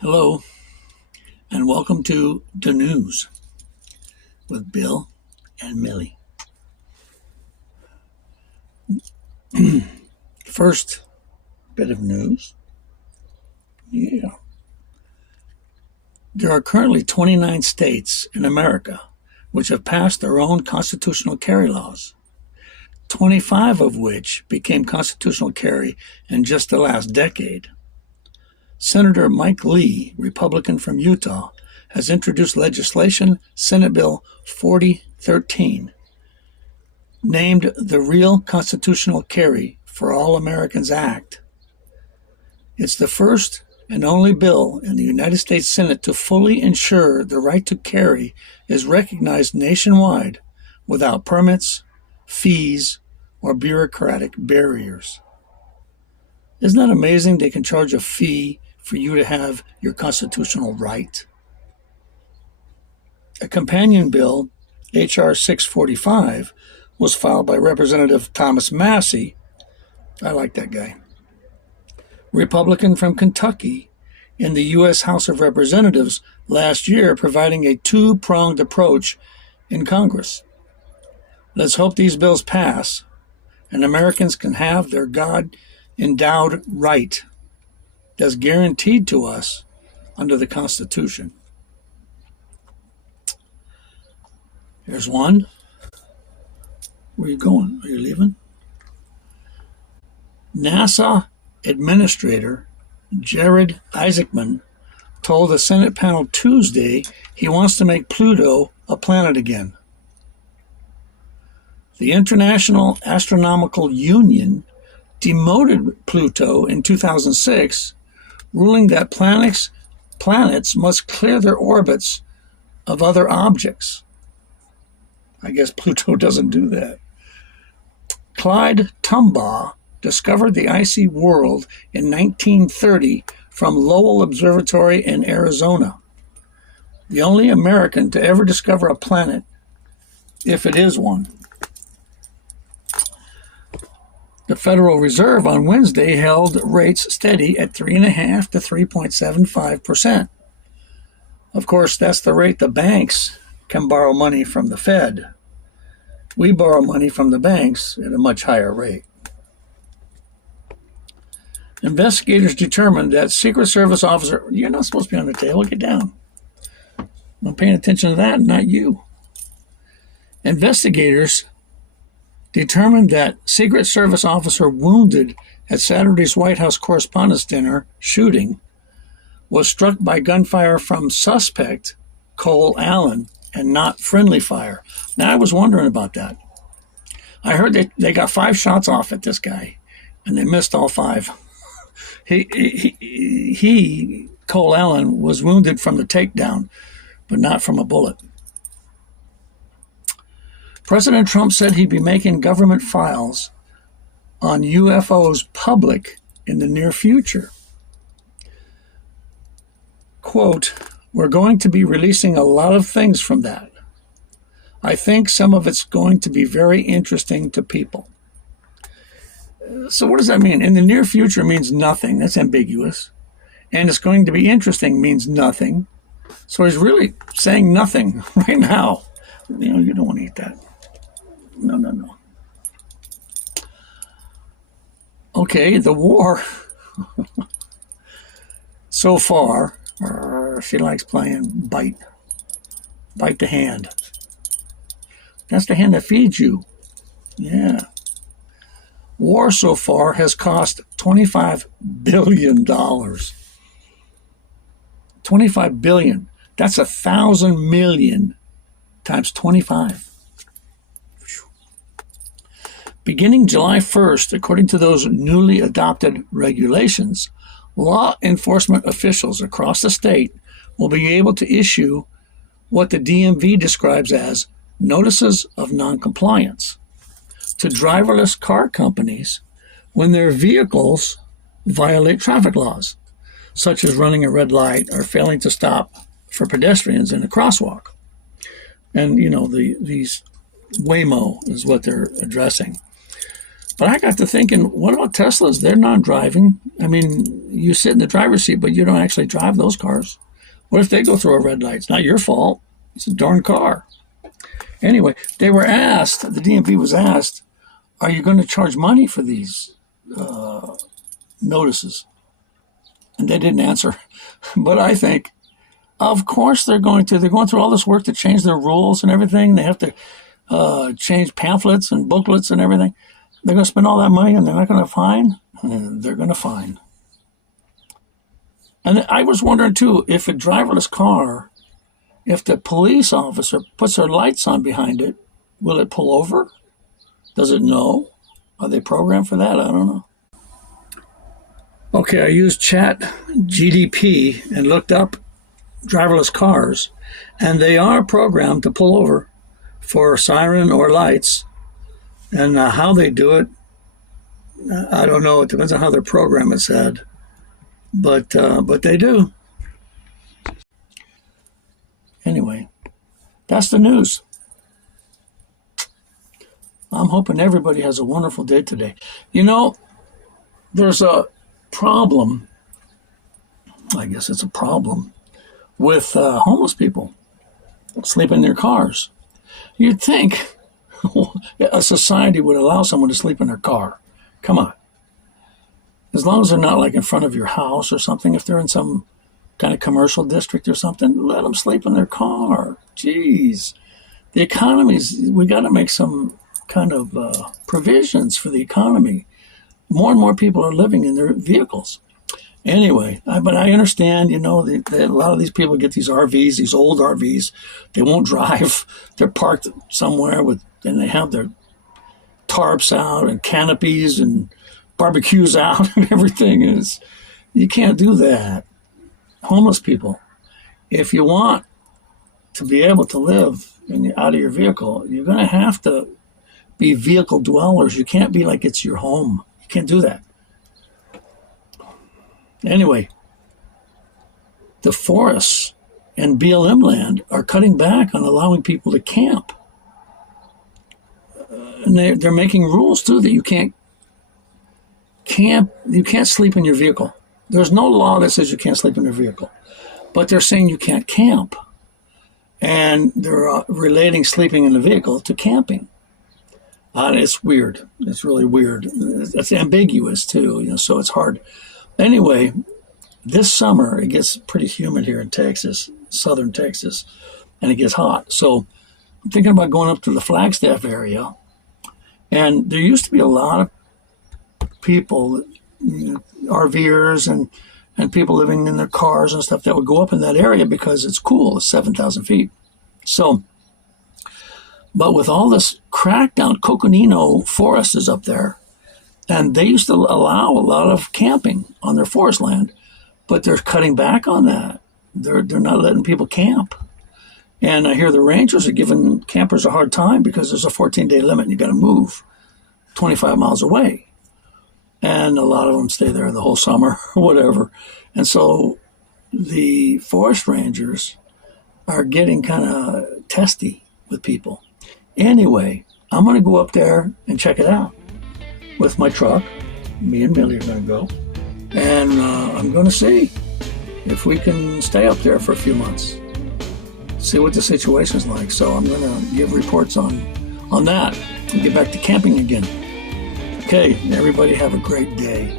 Hello, and welcome to daNews with Bill and Millie. First bit of news. Yeah. There are currently 29 states in America which have passed their own constitutional carry laws, 25 of which became constitutional carry in just the last decade. Senator Mike Lee, Republican from Utah, has introduced legislation, Senate Bill 4013, named the Real Constitutional Carry for All Americans Act. It's the first and only bill in the United States Senate to fully ensure the right to carry is recognized nationwide without permits, fees, or bureaucratic barriers. Isn't that amazing? They can charge a fee for you to have your constitutional right. A companion bill, H.R. 645, was filed by Representative Thomas Massey. I like that guy. Republican from Kentucky in the U.S. House of Representatives last year, providing a two-pronged approach in Congress. Let's hope these bills pass and Americans can have their God-endowed right that's guaranteed to us under the Constitution. Here's one. Where are you going? Are you leaving? NASA Administrator Jared Isaacman told the Senate panel Tuesday he wants to make Pluto a planet again. The International Astronomical Union demoted Pluto in 2006, ruling that planets must clear their orbits of other objects. I guess Pluto doesn't do that. Clyde Tombaugh discovered the icy world in 1930 from Lowell Observatory in Arizona. The only American to ever discover a planet, if it is one. The Federal Reserve on Wednesday held rates steady at 3.5% to 3.75%. Of course, that's the rate the banks can borrow money from the Fed. We borrow money from the banks at a much higher rate. Investigators determined that Secret Service officer, you're not supposed to be on the table, get down. I'm paying attention to that, not you. Investigators determined that Secret Service officer wounded at Saturday's White House Correspondents' Dinner shooting was struck by gunfire from suspect Cole Allen and not friendly fire. Now, I was wondering about that. I heard they got 5 shots off at this guy, and they missed all 5. He, Cole Allen, was wounded from the takedown, but not from a bullet. President Trump said he'd be making government files on UFOs public in the near future. Quote, "We're going to be releasing a lot of things from that. I think some of it's going to be very interesting to people." So what does that mean? In the near future means nothing. That's ambiguous. And it's going to be interesting means nothing. So he's really saying nothing right now. You don't want to eat that. No. Okay, the war so far, she likes playing bite the hand. That's the hand that feeds you. Yeah. War so far has cost $25 billion. $25 billion. That's 1,000 million times 25. Beginning July 1st, according to those newly adopted regulations, law enforcement officials across the state will be able to issue what the DMV describes as notices of noncompliance to driverless car companies when their vehicles violate traffic laws, such as running a red light or failing to stop for pedestrians in a crosswalk. And, these Waymo is what they're addressing. But I got to thinking, what about Teslas? They're non-driving. I mean, you sit in the driver's seat, but you don't actually drive those cars. What if they go through a red light? It's not your fault. It's a darn car. Anyway, they were asked, the DMV was asked, are you going to charge money for these notices? And they didn't answer. But I think, of course they're going to. They're going through all this work to change their rules and everything. They have to change pamphlets and booklets and everything. They're going to spend all that money and they're not going to fine? They're going to fine. And I was wondering, too, if a driverless car, if the police officer puts their lights on behind it, will it pull over? Does it know? Are they programmed for that? I don't know. Okay, I used Chat GDP and looked up driverless cars, and they are programmed to pull over for siren or lights. And how they do it, I don't know. It depends on how their program is said. But they do. Anyway, that's the news. I'm hoping everybody has a wonderful day today. You know, there's a problem, I guess it's a problem, with homeless people sleeping in their cars. You'd think a society would allow someone to sleep in their car. Come on. As long as they're not like in front of your house or something, if they're in some kind of commercial district or something, let them sleep in their car. Jeez. The economy's, we got to make some kind of provisions for the economy. More and more people are living in their vehicles. Anyway, but I understand, you know, a lot of these people get these RVs, these old RVs. They won't drive. They're parked somewhere and they have their tarps out and canopies and barbecues out and everything. You can't do that. Homeless people, if you want to be able to live out of your vehicle, you're going to have to be vehicle dwellers. You can't be like it's your home. You can't do that. Anyway, the forests and BLM land are cutting back on allowing people to camp. And they're making rules, too, that you can't camp, you can't sleep in your vehicle. There's no law that says you can't sleep in your vehicle. But they're saying you can't camp. And they're relating sleeping in the vehicle to camping. It's weird. It's really weird. It's ambiguous, too, you know, so it's hard. Anyway, this summer, it gets pretty humid here in Texas, southern Texas, and it gets hot. So I'm thinking about going up to the Flagstaff area. And there used to be a lot of people, you know, RVers and people living in their cars and stuff that would go up in that area because it's cool. It's 7,000 feet. So, but with all this crackdown, Coconino Forest is up there. And they used to allow a lot of camping on their forest land, but they're cutting back on that. They're not letting people camp. And I hear the rangers are giving campers a hard time because there's a 14-day limit and you got to move 25 miles away. And a lot of them stay there the whole summer or whatever. And so the forest rangers are getting kind of testy with people. Anyway, I'm going to go up there and check it out with my truck. Me and Millie are going to go. And I'm going to see if we can stay up there for a few months. See what the situation's like. So I'm going to give reports on that and get back to camping again. Okay, everybody have a great day.